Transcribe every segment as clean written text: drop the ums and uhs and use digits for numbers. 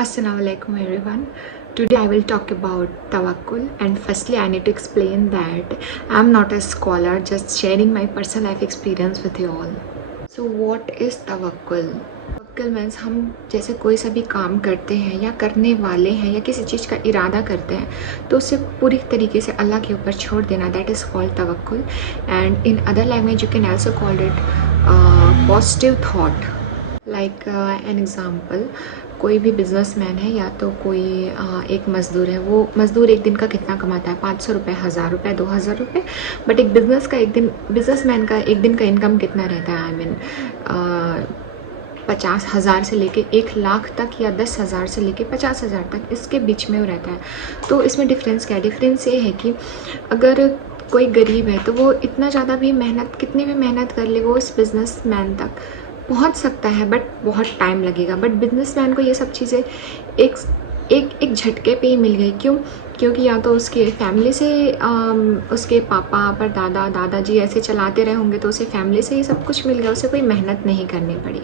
Assalamualaikum everyone. Today I will talk about tawakkul, and firstly I need to explain that I am not a scholar, just sharing my personal life experience with you all. So what is tawakkul? तवक्कुल means हम जैसे कोई सा भी काम करते हैं या करने वाले हैं या किसी चीज़ का इरादा करते हैं तो उसे पूरी तरीके से अल्लाह के ऊपर छोड़ देना, दैट इज़ कॉल्ड तवक्कुल. And in other language you can also called it positive thought. Like an example, कोई भी बिजनेसमैन है या तो कोई एक मज़दूर है. वो मज़दूर एक दिन का कितना कमाता है? 500 रुपये, 1000 रुपये, 2000 रुपये. बट एक बिजनेसमैन का एक दिन का इनकम कितना रहता है? आई मीन 50,000 से लेके 1,00,000 तक या 10,000 से लेके 50,000 तक, इसके बीच में वो रहता है. तो इसमें डिफरेंस क्या है? डिफरेंस ये है कि अगर कोई गरीब है तो वो इतना ज़्यादा भी कितनी भी मेहनत कर ले वो इस बिजनेसमैन तक पहुंच सकता है, बट बहुत टाइम लगेगा. बट बिजनेसमैन को ये सब चीज़ें एक झटके पे ही मिल गई. क्योंकि या तो उसके फैमिली से उसके पापा परदादा दादाजी ऐसे चलाते रहे होंगे तो उसे फैमिली से ही सब कुछ मिल गया, उसे कोई मेहनत नहीं करनी पड़ी.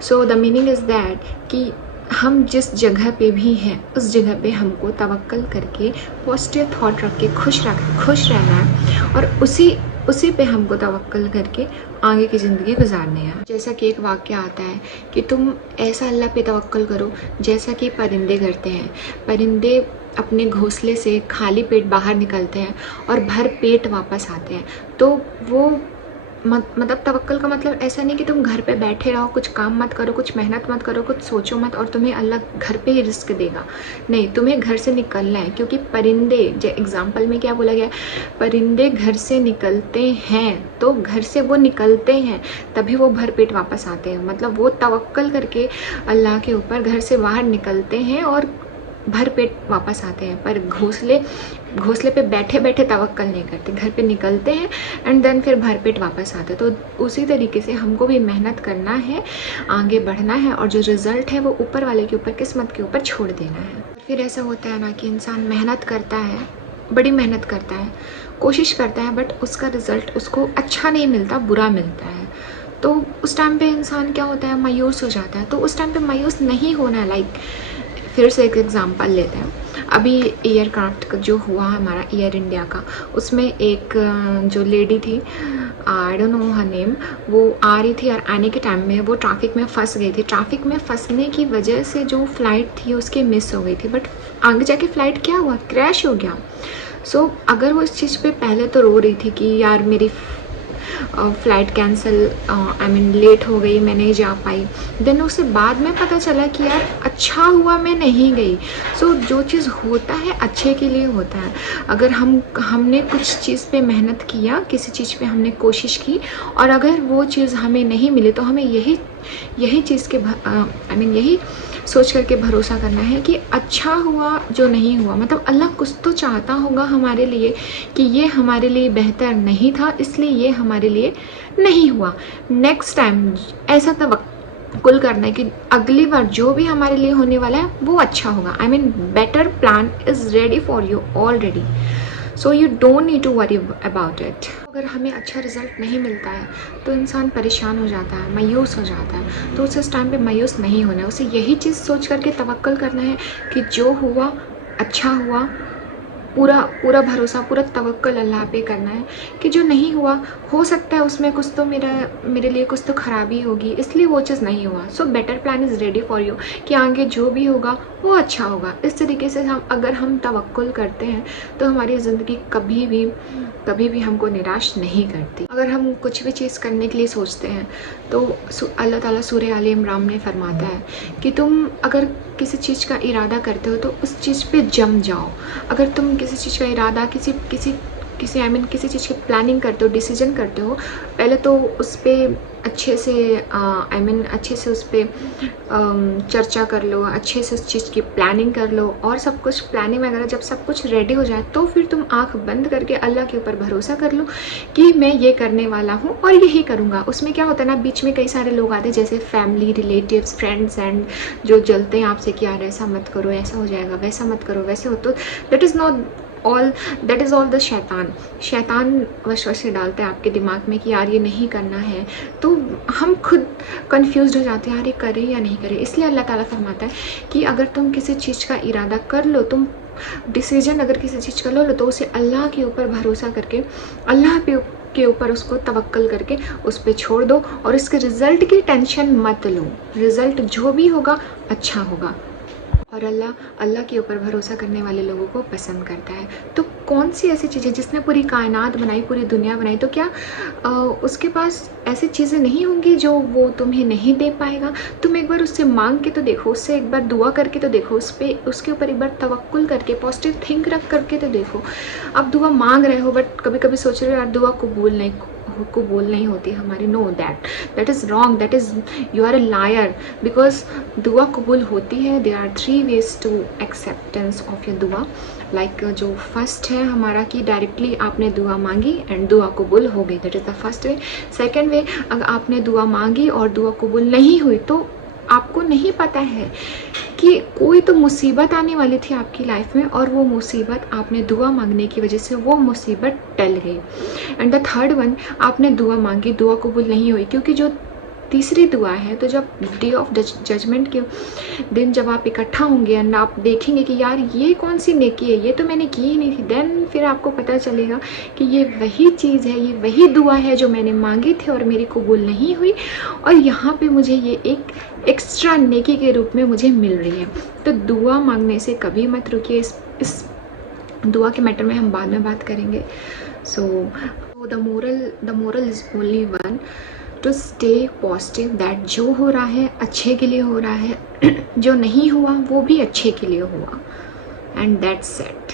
So the meaning is that कि हम जिस जगह पे भी हैं उस जगह पे हमको तवक्कल करके पॉजिटिव थॉट रख के खुश रहना है और उसी पे हमको तवक्कल करके आगे की ज़िंदगी गुजारनी है. जैसा कि एक वाक़या आता है कि तुम ऐसा अल्लाह पे तवक्कल करो जैसा कि परिंदे करते हैं. परिंदे अपने घोंसले से खाली पेट बाहर निकलते हैं और भर पेट वापस आते हैं. तो वो मतलब तवक्कल का मतलब ऐसा नहीं कि तुम घर पे बैठे रहो, कुछ काम मत करो, कुछ मेहनत मत करो, कुछ सोचो मत और तुम्हें अल्लाह घर पे ही रिस्क देगा. नहीं, तुम्हें घर से निकलना है. क्योंकि परिंदे, जो एग्जाम्पल में क्या बोला गया, परिंदे घर से निकलते हैं तो घर से वो निकलते हैं तभी वो भर पेट वापस आते हैं. मतलब वो तवक्कल करके अल्लाह के ऊपर घर से बाहर निकलते हैं और भर पेट वापस आते हैं. पर घोंसले पे बैठे बैठे तवक्कल नहीं करते, घर पे निकलते हैं एंड देन फिर भर पेट वापस आते हैं. तो उसी तरीके से हमको भी मेहनत करना है, आगे बढ़ना है और जो रिज़ल्ट है वो ऊपर वाले के ऊपर, किस्मत के ऊपर छोड़ देना है. फिर ऐसा होता है ना कि इंसान मेहनत करता है, बड़ी मेहनत करता है, कोशिश करता है, बट उसका रिज़ल्ट उसको अच्छा नहीं मिलता, बुरा मिलता है. तो उस टाइम पे इंसान क्या होता है? मायूस हो जाता है. तो उस टाइम पे मायूस नहीं होना है. लाइक फिर से एक एग्ज़ाम्पल लेते हैं. अभी एयरक्राफ्ट जो हुआ हमारा एयर इंडिया का, उसमें एक जो लेडी थी, I don't know her name, वो आ रही थी और आने के टाइम में वो ट्रैफिक में फंस गई थी. ट्रैफिक में फंसने की वजह से जो फ़्लाइट थी उसकी मिस हो गई थी. बट आगे जाके फ़्लाइट क्या हुआ? क्रैश हो गया. सो अगर वो इस चीज़ पे पहले तो रो रही थी कि यार मेरी flight cancel, I mean let हो गई, मैं नहीं जा पाई. देन उसे बाद में पता चला कि यार अच्छा हुआ मैं नहीं गई. सो जो चीज़ होता है अच्छे के लिए होता है. अगर हमने कुछ चीज़ पे मेहनत किया, किसी चीज़ पे हमने कोशिश की और अगर वो चीज़ हमें नहीं मिली तो हमें यही चीज़ के आई मीन यही सोच करके भरोसा करना है कि अच्छा हुआ जो नहीं हुआ, मतलब अल्लाह कुछ तो चाहता होगा हमारे लिए कि ये हमारे लिए बेहतर नहीं था, इसलिए ये हमारे लिए नहीं हुआ. नेक्स्ट टाइम ऐसा तवक्कुल करना है कि अगली बार जो भी हमारे लिए होने वाला है वो अच्छा होगा. I mean better plan is ready for you already, so you don't need to worry about it. अगर हमें अच्छा रिज़ल्ट नहीं मिलता है तो इंसान परेशान हो जाता है, मायूस हो जाता है. तो उस टाइम पे मायूस नहीं होना है, उसे यही चीज़ सोच करके तवक्कुल करना है कि जो हुआ अच्छा हुआ. पूरा भरोसा, पूरा तवक्कुल अल्लाह पे करना है कि जो नहीं हुआ, हो सकता है उसमें कुछ तो मेरे लिए कुछ तो ख़राबी होगी, इसलिए वो चीज़ नहीं हुआ. So better plan is ready for you कि आगे जो भी होगा वो अच्छा होगा. इस तरीके से अगर हम तवक्कुल करते हैं तो हमारी ज़िंदगी कभी भी हमको निराश नहीं करती. अगर हम कुछ भी चीज़ करने के लिए सोचते हैं तो अल्लाह ताला सूरह आले इमरान में फरमाता है कि तुम अगर किसी चीज़ का इरादा करते हो तो उस चीज़ पे जम जाओ. अगर तुम किसी चीज़ का इरादा किसी चीज़ की प्लानिंग करते हो, डिसीजन करते हो, पहले तो उस पर अच्छे से अच्छे से उस पर चर्चा कर लो, अच्छे से उस चीज़ की प्लानिंग कर लो और सब कुछ प्लानिंग वगैरह जब सब कुछ रेडी हो जाए तो फिर तुम आंख बंद करके अल्लाह के ऊपर भरोसा कर लो कि मैं ये करने वाला हूँ और यही करूँगा. उसमें क्या होता है ना, बीच में कई सारे लोग आते हैं जैसे फैमिली, रिलेटिव्स, फ्रेंड्स एंड जो जलते हैं आपसे कि यार ऐसा मत करो, ऐसा हो जाएगा, वैसा मत करो, वैसे हो. तो that is not all that is all the शैतान वसवसे डालता है आपके दिमाग में कि यार ये नहीं करना है, तो हम खुद कंफ्यूज हो जाते हैं यार ये करें या नहीं करें। इसलिए अल्लाह ताला फरमाता है कि अगर तुम किसी चीज़ का इरादा कर लो, तुम डिसीजन अगर किसी चीज़ का लो तो उसे अल्लाह के ऊपर भरोसा करके, अल्लाह पे के ऊपर उसको तवक्कल करके उस पर छोड़ दो, और इसके रिज़ल्ट की टेंशन मत लो। रिज़ल्ट जो भी होगा अच्छा होगा, और अल्लाह के ऊपर भरोसा करने वाले लोगों को पसंद करता है। तो कौन सी ऐसी चीज़ें, जिसने पूरी कायनात बनाई, पूरी दुनिया बनाई, तो क्या उसके पास ऐसी चीज़ें नहीं होंगी जो वो तुम्हें नहीं दे पाएगा? तुम एक बार उससे मांग के तो देखो, उससे एक बार दुआ करके तो देखो, उसके ऊपर एक बार तवक्कुल करके पॉजिटिव थिंक रख करके तो देखो। आप दुआ मांग रहे हो बट कभी कभी सोच रहे हो यार दुआ कबूल नहीं होती हमारी। No, that is wrong, that is you are a liar, because दुआ कबूल होती है। There are 3 ways to acceptance of your दुआ। लाइक जो फर्स्ट है हमारा कि डायरेक्टली आपने दुआ मांगी एंड दुआ कबूल हो गई, that is the first way. Second way, अगर आपने दुआ मांगी और दुआ कबूल नहीं हुई तो आपको नहीं पता है कि कोई तो मुसीबत आने वाली थी आपकी लाइफ में, और वो मुसीबत आपने दुआ मांगने की वजह से वो मुसीबत टल गई। एंड द थर्ड वन, आपने दुआ मांगी, दुआ कबूल नहीं हुई, क्योंकि जो तीसरी दुआ है, तो जब डे ऑफ जजमेंट के दिन जब आप इकट्ठा होंगे एंड आप देखेंगे कि यार ये कौन सी नेकी है, ये तो मैंने की ही नहीं थी, देन फिर आपको पता चलेगा कि ये वही चीज़ है, ये वही दुआ है जो मैंने मांगी थी और मेरी कबूल नहीं हुई, और यहाँ पे मुझे ये एक एक्स्ट्रा नेकी के रूप में मुझे मिल रही है। तो दुआ मांगने से कभी मत रुकिए। इस दुआ के मैटर में हम बाद में बात करेंगे। So the moral is only one, to stay positive, that जो हो रहा है अच्छे के लिए हो रहा है, जो नहीं हुआ वो भी अच्छे के लिए हुआ, एंड दैट्स इट।